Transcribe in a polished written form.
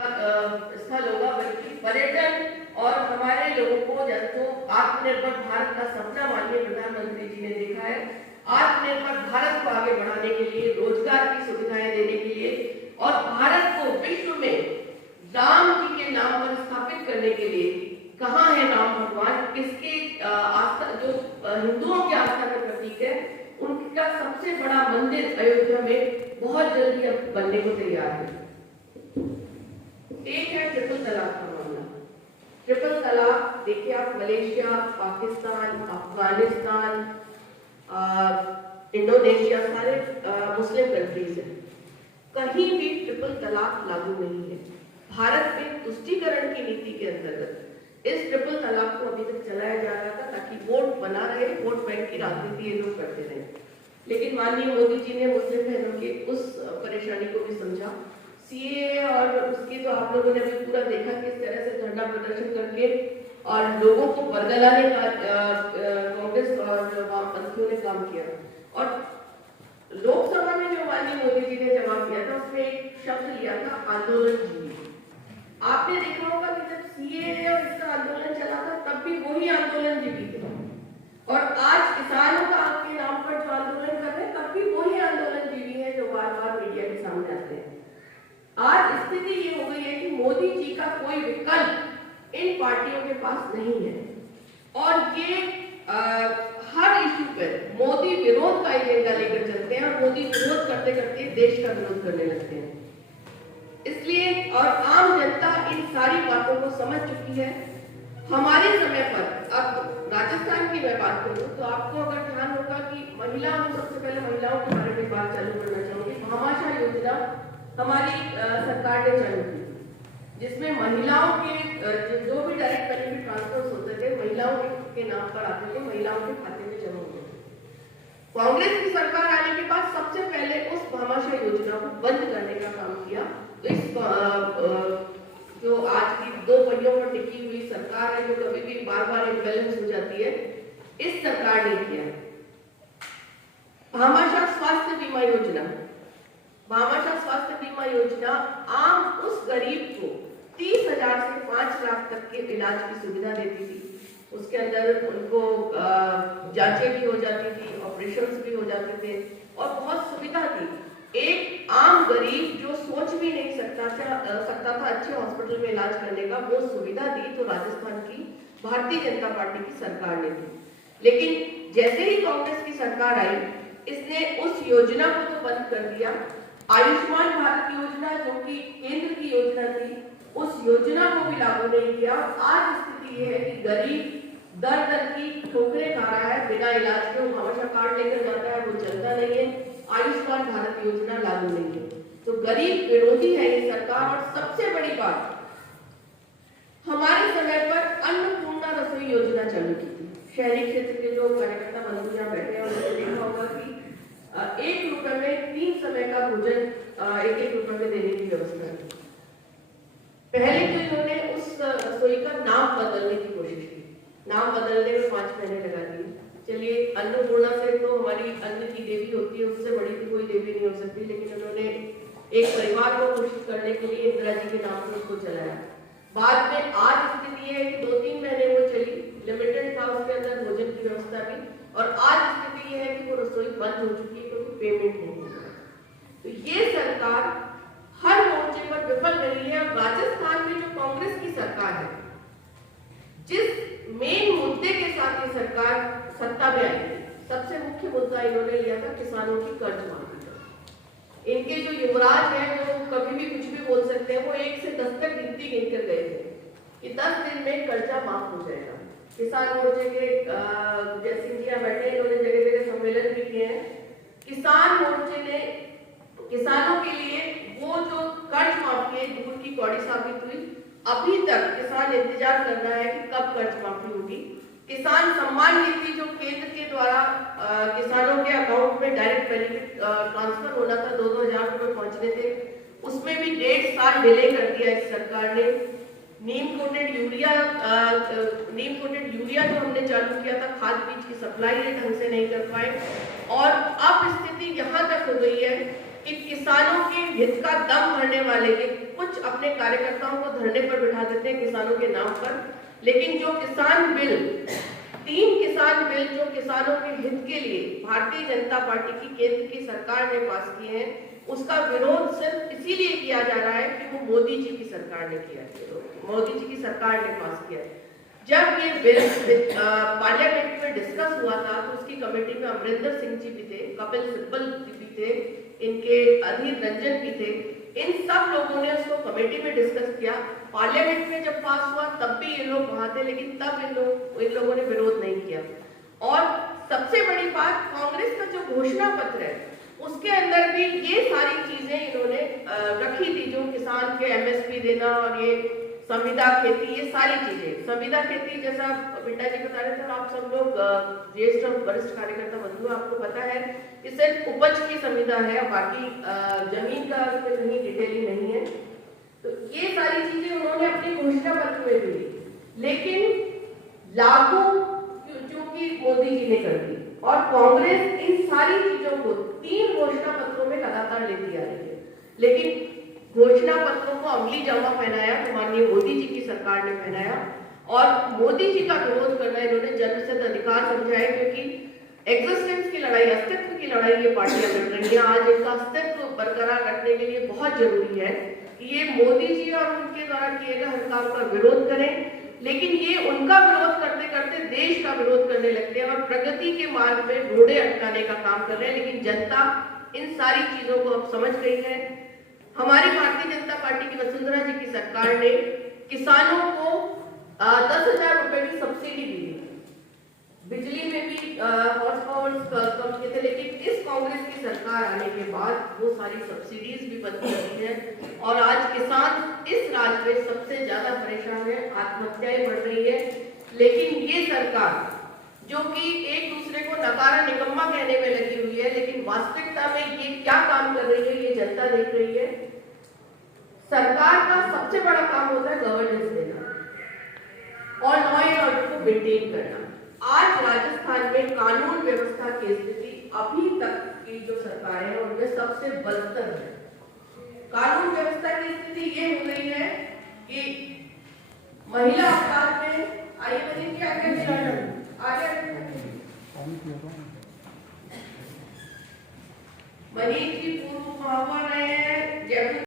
स्थल होगा, बल्कि पर्यटन और हमारे लोगों को जो आत्मनिर्भर भारत का सपना माननीय प्रधानमंत्री जी ने देखा है, आत्मनिर्भर भारत को आगे बढ़ाने के लिए, रोजगार की सुविधाएं देने के लिए और भारत को विश्व में राम जी के नाम पर स्थापित करने के लिए, कहाँ है राम भगवान, किसके आस्था, जो हिंदुओं की आस्था का प्रतीक है, उनका सबसे बड़ा मंदिर अयोध्या में बहुत जल्दी अब बनने को तैयार है। एक है ट्रिपल तलाक का मामला। ट्रिपल तलाक देखिए आप, मलेशिया, पाकिस्तान, अफगानिस्तान, इंडोनेशिया, सारे मुस्लिम कंट्रीज हैं, कहीं भी ट्रिपल तलाक लागू नहीं है। भारत में तुष्टीकरण की नीति के अंतर्गत इस ट्रिपल तलाक को अभी तक चलाया जा रहा था ताकि वोट बना रहे, वोट बैंक की राजनीति ये लोग करते रहे। लेकिन माननीय मोदी जी ने मुस्लिम बहनों की उस परेशानी को भी समझा। सीए और उसकी तो आप लोगों ने भी पूरा देखा किस तरह से धरना प्रदर्शन करके और लोगों को बरगलाने का कांग्रेस और वामपंथियों ने काम किया। और लोकसभा में जो माननीय मोदी जी ने जवाब दिया था उसमें एक शब्द लिया था, आंदोलनजीवी। आपने देखा होगा कि जब सीए और इसका आंदोलन चला था तब भी वही आंदोलनजीवी थे, और आज किसानों का आपके नाम पर जो आंदोलन कर रहे हैं तब भी वही आंदोलनजीवी है जो बार बार मीडिया के सामने आते हैं। आज स्थिति ये हो गई है कि मोदी जी का कोई विकल्प इन पार्टियों के पास नहीं है, और ये हर इशू पर मोदी विरोध का एजेंडा लेकर चलते हैं और मोदी विरोध करते करते देश का विरोध करने लगते हैं। इसलिए और आम जनता इन सारी बातों को समझ चुकी है। हमारे समय पर, अब राजस्थान की मैं बात करूं तो आपको अगर ध्यान होगा कि महिला, सबसे पहले महिलाओं के बारे में बात चालू करना चाहूंगी। भामाशाह योजना हमारी सरकार ने चालू की, जिसमें महिलाओं के जो भी डायरेक्ट बेनिफिट ट्रांसफर होते थे महिलाओं के नाम पर आते थे, महिलाओं के खाते में जमा होते थे। कांग्रेस की सरकार आने के बाद सबसे पहले उस भामाशाह योजना को बंद करने का काम किया। तो इस जो आज की दो पहियों पर टिकी हुई सरकार है, जो कभी भी बार बार इम्बैलेंस हो जाती है, इस सरकार ने किया। भामाशाह स्वास्थ्य बीमा योजना, भामाशाह स्वास्थ्य बीमा योजना आम उस गरीब को 30,000 से 5 लाख तक के इलाज की सुविधा देती थी। उसके अंदर उनको जांचें भी हो जाती थी, ऑपरेशंस भी हो जाते थे और बहुत सुविधा थी। एक आम गरीब जो सोच भी नहीं सकता था अच्छे हॉस्पिटल में इलाज करने का, वो सुविधा दी तो राजस्थान की भारतीय जनता पार्टी की सरकार ने दी। लेकिन जैसे ही कांग्रेस की सरकार आई, इसने उस योजना को तो बंद कर दिया। आयुष्मान भारत योजना जो कि केंद्र की योजना थी, उस योजना को भी लागू नहीं किया। आज स्थिति ये है कि गरीब दर दर की ठोकरें खा रहा है, बिना इलाज के। भामाशाह कार्ड लेकर जाता है, वो चलता नहीं है। आयुष्मान भारत योजना लागू नहीं है, तो गरीब विरोधी है ये सरकार। और सबसे बड़ी बात, हमारे समय पर अन्नपूर्णा रसोई योजना चालू की थी। शहरी क्षेत्र के जो कार्यकर्ता बंधु यहाँ बैठे हैं उन्होंने देखा होगा कि 1 रुपए में 3 समय का भोजन 1-1 रुपए में देने की व्यवस्था की। पहले तो इन्होंने उस रसोई का नाम बदलने की कोशिश की, नाम बदलने में 5 महीने लगा दिए। चलिए, अन्नपूर्णा से तो हमारी अन्न की देवी होती है, उससे बड़ी तो कोई देवी नहीं हो सकती, लेकिन उन्होंने एक परिवार को खुश करने के लिए इंदिरा जी के नाम से उसको चलाया। बाद में आज स्थिति है कि 2-3 महीने वो चली, लिमिटेड था उसके अंदर भोजन की व्यवस्था भी, और आज स्थिति ये है कि वो रसोई बंद हो चुकी है क्योंकि पेमेंट नहीं हो रहा। तो ये सरकार हर मोर्चे पर विफल रही है। और राजस्थान में जो कांग्रेस की सरकार है, जिस मेन मुद्दे के साथ ये सरकार सत्ता में आई, सबसे मुख्य मुद्दा इन्होंने लिया था किसानों की कर्ज माफी का। इनके जो युवराज हैं, जो कभी भी कुछ भी बोल सकते हैं, वो 1 से 10 तक गिनती गिनकर गए थे कि 10 दिन में कर्जा माफ हो जाएगा। किसान मोर्चे के जयसिंह जी बैठे, इन्होंने जगह जगह सम्मेलन भी किए हैं। किसान मोर्चे ने किसानों के लिए वो जो कर्ज माफी दूर की कौड़ी साबित हुई। अभी तक किसान इंतजार कर रहा है कि कब कर्ज माफी होगी। किसान सम्मान निधि जो केंद्र के द्वारा किसानों के अकाउंट में डायरेक्ट बेनिफिट ट्रांसफर होना था, 2-2 हजार रुपए पहुंचने थे, उसमें भी 1.5 साल डिले कर दिया इस सरकार ने। नीम कोटेड यूरिया जो हमने चालू किया था, खाद बीज की सप्लाई ढंग से नहीं कर पाए। और अब स्थिति यहाँ तक हो गई है कि किसानों के हित का दम भरने वाले ये कुछ अपने कार्यकर्ताओं को धरने पर बिठा देते हैं किसानों के नाम पर, लेकिन जो किसान बिल, 3 किसान बिल जो किसानों के हित के लिए भारतीय जनता पार्टी की केंद्र की सरकार ने पास किए हैं, उसका विरोध सिर्फ इसीलिए किया जा रहा है कि वो मोदी जी की सरकार ने किया है, मोदी जी की सरकार ने पास किया है। जब ये बिल पार्लियामेंट में डिस्कस हुआ था तो उसकी कमेटी में अमरिंदर सिंह जी भी थे, कपिल सिब्बल जी भी थे, इनके अधीर रंजन भी थे। इन सब लोगों ने उसको कमेटी में डिस्कस किया। पार्लियामेंट में जब पास हुआ तब भी ये लोग वहां थे, लेकिन तब इन लोगों ने विरोध नहीं किया। और सबसे बड़ी बात, कांग्रेस का जो घोषणा पत्र है उसके अंदर भी ये सारी चीजें इन्होंने रखी थी, जो किसान के एमएसपी देना और ये संविदा खेती, ये सारी चीजें। संविदा खेती जैसा बिट्टा जी बता रहे थे, आप सब लोग ज्येष्ठ और वरिष्ठ कार्यकर्ता बंधु, आपको पता है कि सिर्फ उपज की संविदा है, बाकी जमीन का उसमें कहीं डिटेलिंग नहीं है। तो ये सारी चीजें उन्होंने अपने घोषणा पत्र में दी, लेकिन लागू चूंकि मोदी जी ने कर दी, और कांग्रेस इन सारी चीजों को 3 घोषणा पत्रों में लगातार लेती आ रही है। लेकिन घोषणा पत्रों को अमली जामा पहनाया तो माननीय मोदी जी की सरकार ने पहनाया, और मोदी जी का विरोध करना इन्होंने जन्मसिद्ध अधिकार समझा है, क्योंकि एग्जिस्टेंस की लड़ाई, अस्तित्व की लड़ाई ये पार्टियां लड़ रही हैं। आज इनका अस्तित्व बरकरार रखने के लिए बहुत जरूरी है कि ये मोदी जी और उनके द्वारा किए गए हर काम का विरोध करें, लेकिन ये उनका विरोध करते करते देश का विरोध करने लगते हैं और प्रगति के मार्ग में रोड़े अटकाने का काम कर रहे हैं। लेकिन जनता इन सारी चीजों को अब समझ गई है। हमारी भारतीय जनता पार्टी की वसुंधरा जी की सरकार ने किसानों को 10,000 रुपए की सब्सिडी दी। बिजली में भी हॉर्स पावर कम किए थे, लेकिन इस कांग्रेस की सरकार आने के बाद वो सारी सब्सिडीज भी बंद कर दी है और आज किसान इस राज्य में सबसे ज्यादा परेशान है, आत्महत्याएं बढ़ रही है। लेकिन ये सरकार जो कि एक दूसरे को नकारा निकम्मा कहने में लगी हुई है, लेकिन वास्तविकता में ये क्या काम कर रही है ये जनता देख रही है। सरकार का सबसे बड़ा काम होता है गवर्नेंस देना और लॉ एंड ऑर्डर को मेंटेन करना। आज राजस्थान में कानून व्यवस्था की स्थिति अभी तक की जो सरकार है उनमें सबसे बदतर है। कानून व्यवस्था की स्थिति ये हो गई है कि महिला अपराध में मनीष जी पूर्व महापौर रहे हैं।